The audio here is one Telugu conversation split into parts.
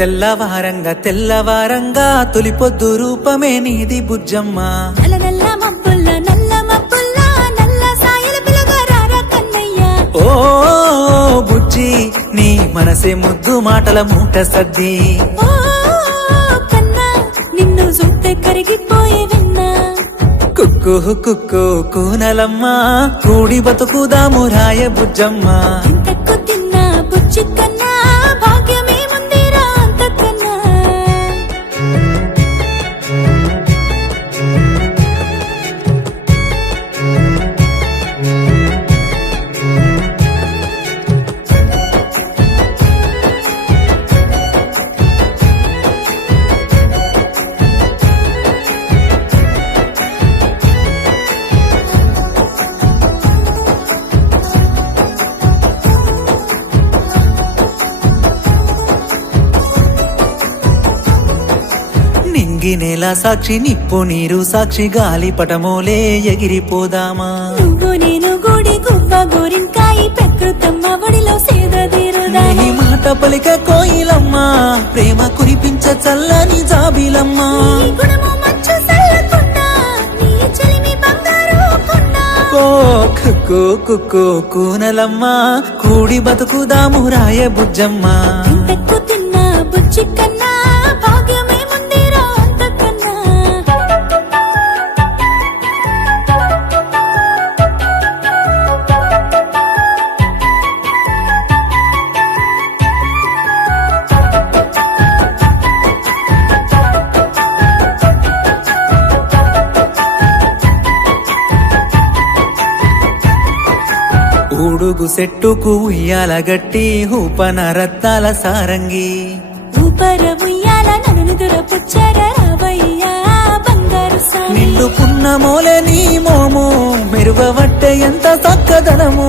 తెల్లవారంగా తెల్లవారంగా తొలిపొద్దు రూపమే నీది బుజ్జమ్మ. నల్ల నల్ల మబ్బుల్ల నల్ల మబ్బుల్ల నల్ల సాయల పిలగారా కన్నయ్య. ఓ బుజ్జి నీ మనసే ముద్దు మాటల మూట సద్ది. ఓ కన్నా నిన్ను చూస్తే కరిగిపోయే విన్నా. కుక్కు కుక్కు కూనలమ్మ కూడి బతుకుదాము రాయ బుజ్జమ్మ. ఇంతకు తిన్నా బుజ్జి కన్నా భాగ్యమే ముందిరా అంతకన్నా. నేల సాక్షి నిప్పు నీరు సాక్షి గాలి పటమోలే ఎగిరిపోదామా. నువ్వు నేను గూడి గువ్వ గోరింకాయి ప్రకృతమ్మ ఒడిలో సేదదీరుదా. నీ మాట పలిక కోయిలమ్మ ప్రేమ కురిపించ చల్లని జాబిలమ్మ. నీ గుణము మంచు చల్లకుండా నీ చెలిమి బంగారు కొండ. ఓ కుక్కు కుక్కు కూనలమ్మ కూడి బతుకుదాము రాయ బుజ్జమ్మ. ఇంతకు తిన్నా బుజ్జి కన్నా భాగ్యమే ముందిరా అంతకన్నా. ఊడుగు సెట్టుకు ఉయ్యాల గట్టి ఊపన రత్నాల సారంగి. ఊపర ఉయ్యాల నన్ను దురపుచ్చర రావయ్యా బంగారు సామి. నిండు పున్నమోలే నీ మోము మెరుగవట్టే ఎంత చక్కదనము.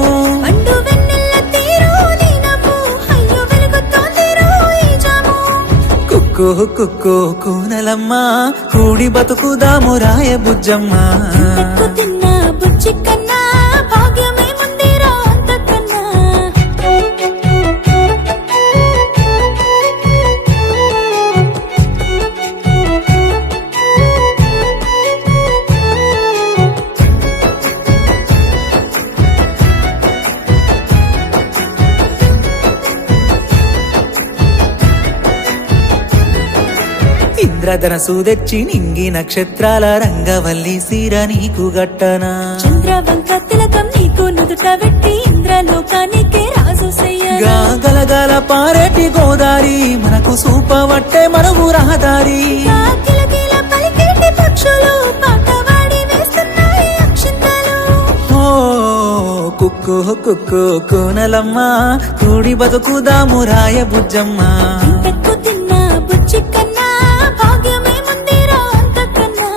అండు వెన్నెల తీరు నీ నవ్వు అయ్యో వెలుగుతోందిరో ఈ జాము. కుక్కు కుక్కు కూనలమ్మ కూడి బతుకుదాము రాయ బుజ్జమ్మ. ఇంతకు తిన్నా బుజ్జి కన్నా భాగ్యమే ముందిరా అంతకన్నా. ఇంద్రధనసు తెచ్చి నింగి నక్షత్రాల రంగవల్లి సీర నీకు గట్టనా. చంద్రవంక తిలకం నీకు నుదుట పెట్టి ఇంద్రలోకానికే రాజు సయ్యా. గలగల పారేటి గోదారి మనకు సూపవట్టే మనము రహదారి. కిలకిల పలికేటి పక్షులు పాటవాడి వేస్తున్నాయి అక్షింతలు. ఓ కుక్కు కుక్కు కూనలమ్మ కూడి బతుకుదాము రాయ బుజ్జమ్మ. ఇంతకు తిన్నా బుజ్జి కన్నా భాగ్యమే ముందిరా అంతకన్నా.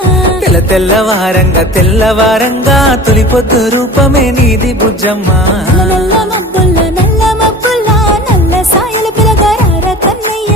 తెల్లవారంగా తెల్లవారంగా తొలిపొద్దు రూపమే నీది బుజ్జమ్మ. నల్ల మబ్బుల్ల నల్ల మబ్బుల్ల నల్ల సాయల పిలగారా కన్నయ్య.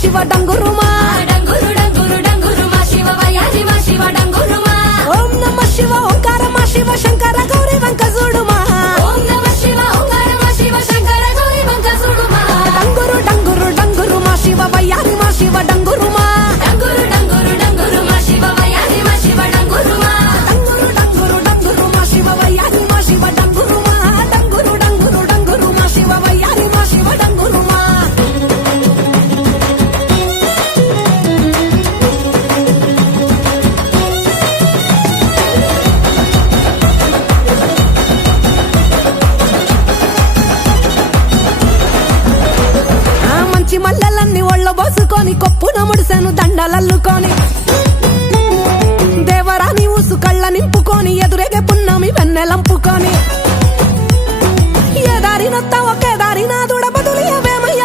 శివ డంగురు మా డంగురు డంగురు డంగురు మా శివ వయారి మా శివ డంగురు మా. ఓం నమ శివ ఓంకార మా శివ శంకర గౌరీ వంక చూడు మా. ఓం నమ శివ ఓంకార మా శివ శంకర గౌరీ వంక చూడు మా. డంగురు డంగురు డంగురు మా శివ వయారి మా శివ డంగురు మా. డంగురు డంగురు డంగురు మా శివ వయారి మా శివ డంగురు మా. డంగురు డంగురు డంగురు మా శివ వయారి మా శివ డంగురు మా. డంగురు డంగురు డంగురు మా శివ వయారి మా శివ డంగురు మా. మల్లెలన్నీ ఒళ్ళ బోసుకొని కొప్పున ముడిసెను దండలల్లుకొని దేవరాని ఊసు కళ్ళ నింపుకొని ఎదురేగే పున్నమి వెన్నెలంపుకొని ఏ దారి నొత్తా ఒకే దారి నా దూడ బదులు ఏమయ్య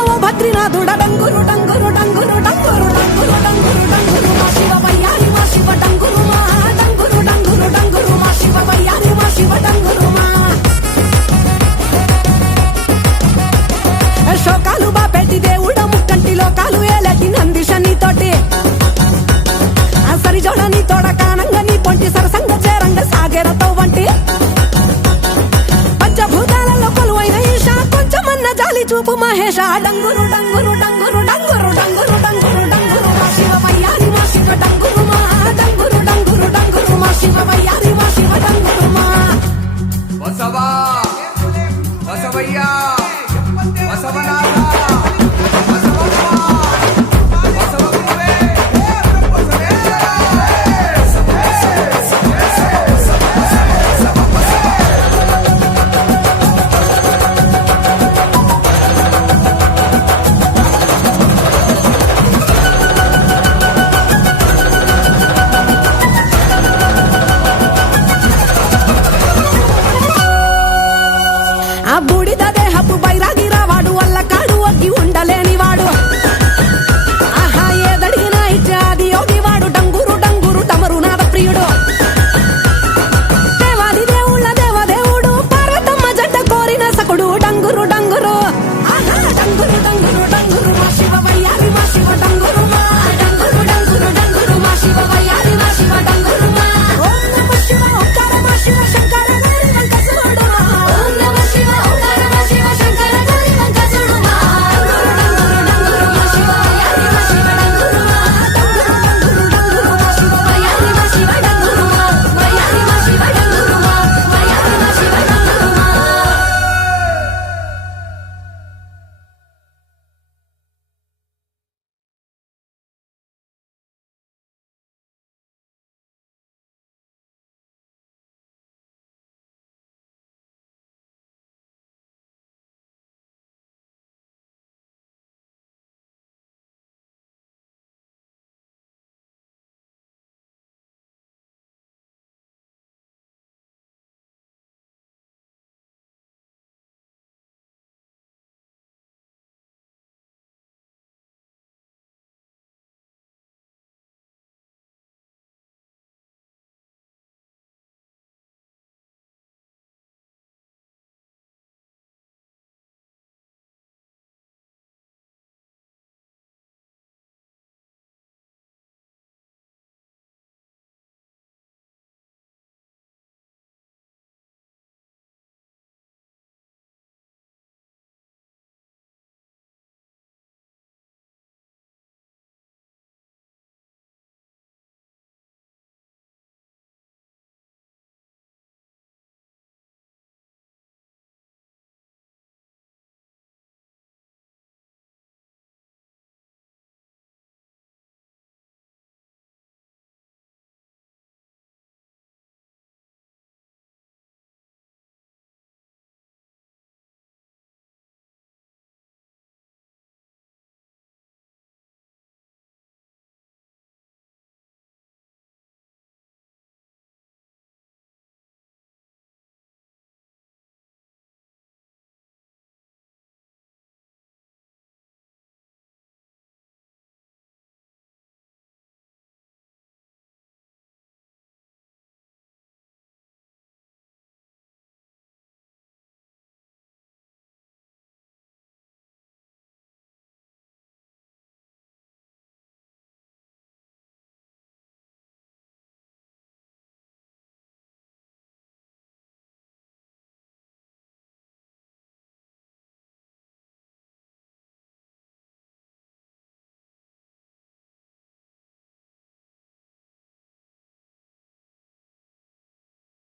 మహేష డంగురు